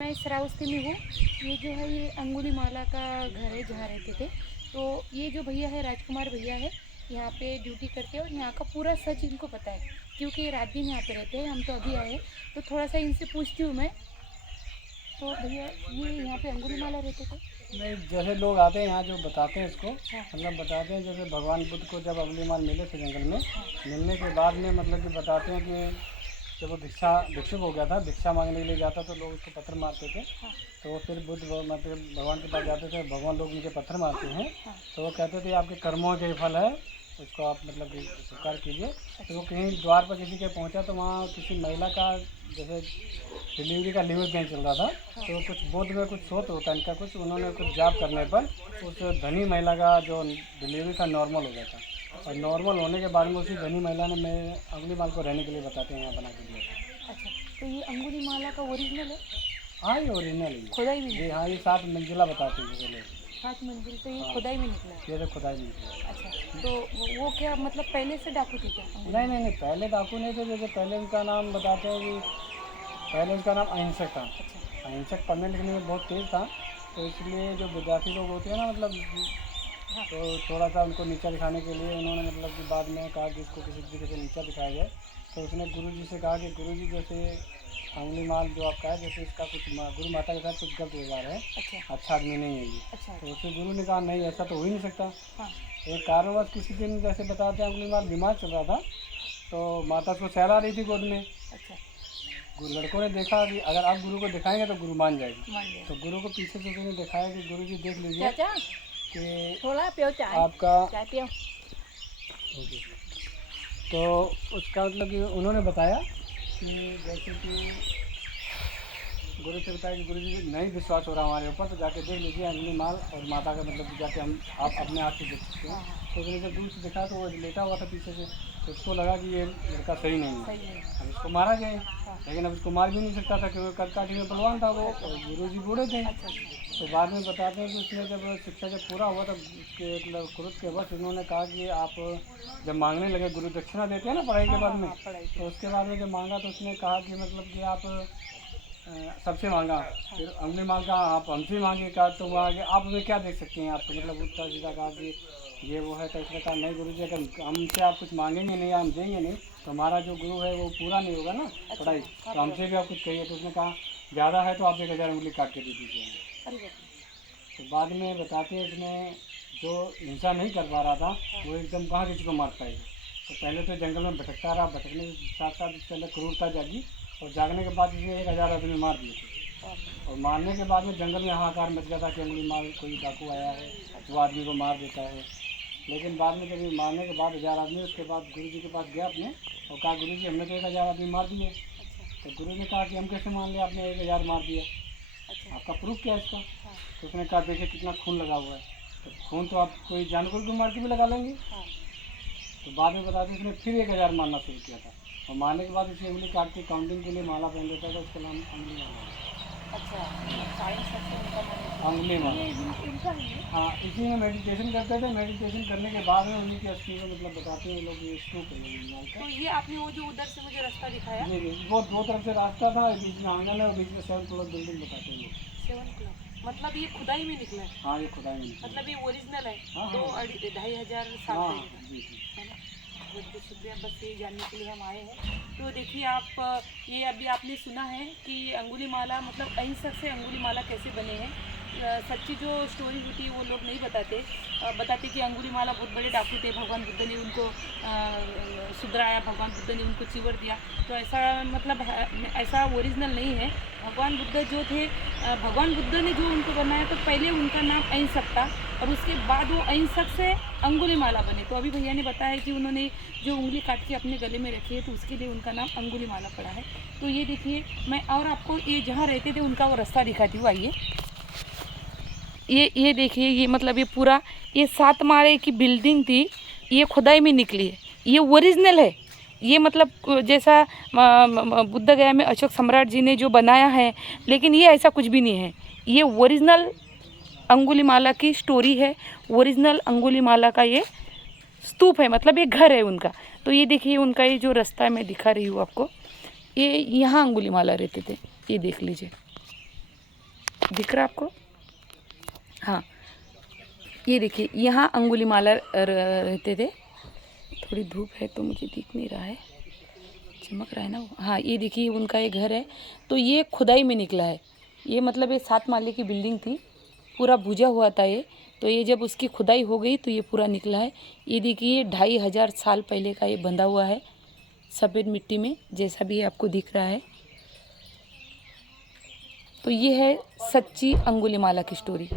मैं श्रावस्ती में हूँ। ये जो है ये अंगुलीमाला का घर है जहाँ रहते थे। तो ये जो भैया है राजकुमार भैया है, यहाँ पे ड्यूटी करते हैं और यहाँ का पूरा सच इनको पता है क्योंकि ये रात दिन यहाँ पे रहते हैं। हम तो अभी आए हैं तो थोड़ा सा इनसे पूछती हूँ मैं। तो भैया ये यहाँ पे अंगुलीमाला रहते थे? नहीं, जैसे लोग आते हैं यहाँ जो बताते हैं इसको, हाँ। मतलब बताते हैं जैसे भगवान बुद्ध को जब अंगुलीमाल मिले थे जंगल में, हाँ। मिलने के बाद में मतलब कि बताते हैं कि जब वो भिक्षुक हो गया था, भिक्षा मांगने के लिए जाता तो लोग उसको पत्थर मारते थे। हाँ। तो फिर बुद्ध मतलब भगवान के पास जाते थे, भगवान लोग उनके पत्थर मारते हैं। हाँ। तो वो कहते थे आपके कर्मों के फल है, उसको आप मतलब कि स्वीकार कीजिए। तो वो कहीं द्वार पर किसी के पहुंचा तो वहाँ किसी महिला का जैसे डिलीवरी का लीवर पेन चल रहा था। तो कुछ बोध में कुछ सोच होता है इनका, कुछ उन्होंने कुछ जाप करने पर उस धनी महिला का जो डिलीवरी था नॉर्मल हो गया था। और नॉर्मल होने के बाद में उसी धनी महिला ने मैं अंगुलीमाल को रहने के लिए बताते हैं यहाँ बना के दिया था। अच्छा, तो ये अंगुलीमाला का ओरिजिनल है? हाँ, ये ओरिजिनल है। खुदाई में? जी हाँ, ये 7 मंजिला बताते हैं ये लोग। 7 मंजिल? तो ये हाँ, खुदाई में निकला है? ये तो खुदाई में निकला। अच्छा, तो वो क्या मतलब पहले से डाकू थे क्या? नहीं नहीं नहीं, पहले डाकू नहीं थे। जैसे पहले इनका नाम बताते हैं कि पहले इनका नाम अहिंसक था। अच्छा। अहिंसक पढ़ने लिखने में बहुत तेज़ था, तो इसलिए जो विद्यार्थी लोग होते हैं ना मतलब, हाँ। तो थोड़ा सा उनको नीचा दिखाने के लिए उन्होंने मतलब कि बाद में कहा कि इसको किसी तरीके से नीचा दिखाया जाए। तो उसने गुरुजी से कहा कि गुरुजी जैसे अंगुलीमाल जो आपका है, जैसे इसका कुछ गुरु माता के साथ कुछ गलत व्यवहार है, अच्छा। अच्छा आदमी नहीं है ये। अच्छा। तो उससे गुरु ने कहा नहीं, ऐसा तो हो ही नहीं सकता। हाँ। एक कारणवश किसी दिन जैसे बताते हैं अंगुलीमाल बीमार चल रहा था, तो माता उसको सहला रही थी गोद में। अच्छा। लड़कों ने देखा कि अगर आप गुरु को दिखाएंगे तो गुरु मान जाएगी। मान गया। तो गुरु को पीछे से उसने दिखाया कि गुरु जी देख लीजिए चाचा कि थोड़ा पियो चाय। आपका, चाय पियो। तो उसका मतलब कि उन्होंने बताया कि जैसे कि गुरु से बताया कि गुरु जी नहीं विश्वास हो रहा हमारे ऊपर, तो जाके देख लीजिए अंगुलीमाल और माता का मतलब कि जाके हम आप अपने आप से देख सकते हैं। तो उसने जब दूर से देखा तो वो लेटा हुआ था पीछे से, तो उसको लगा कि ये लड़का सही नहीं है, सही है। अब इसको मारा जाए। लेकिन अब उसको मार भी नहीं सकता था क्योंकि कर्काटी में बलवान था वो, और गुरु जी बूढ़े थे। तो बाद में बताते हैं कि उसने जब शिक्षा जब पूरा हुआ तब उसके मतलब क्रोध के वश उन्होंने कहा कि आप जब मांगने लगे, गुरु दक्षिणा देते हैं ना पढ़ाई के बाद में, तो उसके बाद में जब मांगा तो उसने कहा कि मतलब कि आप सबसे मांगा, फिर अंगुलीमाल का आप हमसे मांगे का, तो वहाँ आगे आप हमें क्या देख सकते हैं आपको, मतलब उल्टा सीधा कहा कि ये वो है। तो उसने कहा नहीं गुरु जी, अगर हमसे आप कुछ मांगेंगे नहीं या हम देंगे नहीं तो हमारा जो गुरु है वो पूरा नहीं होगा ना पढ़ाई, तो हमसे भी आप कुछ कहिए। तो उसने कहा ज़्यादा है तो आप 1000 उंगली काट के दे दीजिए। तो बाद में बताते हैं इसने जो हिंसा नहीं कर पा रहा था वो एकदम कहाँ किसी को मार पाएगा। तो पहले तो जंगल में भटकता रहा, भटकने के साथ साथ इसके अंदर क्रूरता जागी, और जागने के बाद इसने 1000 आदमी मार दिए थे। और मारने के बाद में जंगल में हाहाकार मच गया था कि अंगुलीमाल कोई डाकू आया है, वो आदमी को मार देता है। लेकिन बाद में जब ये मारने के बाद 1000 आदमी, उसके बाद गुरु जी के पास गया अपने और कहा गुरु जी हमने तो 1000 आदमी मार दिए। तो गुरु ने कहा कि हम कैसे मान लिया आपने 1000 मार दिया, आपका प्रूफ क्या है इसका? तो उसने कहा देखिए कितना खून लगा हुआ है। तो खून तो आप कोई जानवर को मार के भी लगा लेंगे। तो बाद में बताते उसने फिर 1000 मारना शुरू किया था, और मारने के बाद उसे उंगली काट के काउंटिंग के लिए माला पहन देता था, उसका नाम अंगुली माला। अच्छा, अंगुली माला। हाँ, इसी में मेडिटेशन करते थे। मेडिटेशन करने के बाद में उन्हीं की अस्थि को मतलब बताते हैं लोग ये स्तूप है। तो ये आपने वो जो उधर से मुझे रास्ता दिखाया? जी जी, वो दो तरफ से रास्ता था, बीच में आंगन है और बीच में 7 फ्लोर बिल्डिंग बताते हैं लोग। 7 क्लब मतलब ये खुदाई में निकला है? हाँ, ये खुदाई में निकला। मतलब ये ओरिजिनल है? हाँ, तो हाँ। 2500 साल हाँ पहले जी जी। है ना? बहुत बहुत शुक्रिया, बस ये जानने के लिए हम आए हैं। तो देखिए आप ये अभी आपने सुना है कि अंगुलीमाला मतलब अहिंसक से अंगुलीमाला कैसे बने हैं। सच्ची जो स्टोरी होती है वो लोग नहीं बताते। बताते कि अंगुलीमाला बहुत बड़े डाकू थे, भगवान बुद्ध ने उनको सुधराया, भगवान बुद्ध ने उनको चिवर दिया। तो ऐसा मतलब ऐसा ओरिजिनल नहीं है। भगवान बुद्ध जो थे, भगवान बुद्ध ने जो उनको बनाया तो पहले उनका नाम अहिंसक था और उसके बाद वो अहिंसक से अंगुलीमाला बने। तो अभी भैया ने बताया कि उन्होंने जो उंगली काट के अपने गले में रखी है तो उसके लिए उनका नाम अंगुलीमाला पड़ा है। तो ये देखिए, मैं और आपको ये जहाँ रहते थे उनका वो रास्ता दिखाती हूँ, आइए। ये देखिए, ये मतलब ये पूरा ये 7 माले की बिल्डिंग थी, ये खुदाई में निकली है, ये ओरिजिनल है। ये मतलब जैसा बुद्ध गया में अशोक सम्राट जी ने जो बनाया है, लेकिन ये ऐसा कुछ भी नहीं है। ये ओरिजिनल अंगुलीमाला की स्टोरी है, ओरिजिनल अंगुलीमाला का ये स्तूप है, मतलब ये घर है उनका। तो ये देखिए उनका ये जो रास्ता है मैं दिखा रही हूँ आपको, ये यहाँ अंगुलीमाला रहते थे, ये देख लीजिए। दिख रहा आपको? हाँ, ये देखिए यहाँ अंगुलीमाला रहते थे। थोड़ी धूप है तो मुझे दिख नहीं रहा है, चमक रहा है ना वो। हाँ, ये देखिए उनका ये घर है। तो ये खुदाई में निकला है। ये मतलब ये 7 माले की बिल्डिंग थी, पूरा बुझा हुआ था ये। तो ये जब उसकी खुदाई हो गई तो ये पूरा निकला है। ये देखिए 2500 साल पहले का ये बंधा हुआ है सफ़ेद मिट्टी में, जैसा भी आपको दिख रहा है। तो ये है सच्ची अंगुलीमाला की स्टोरी।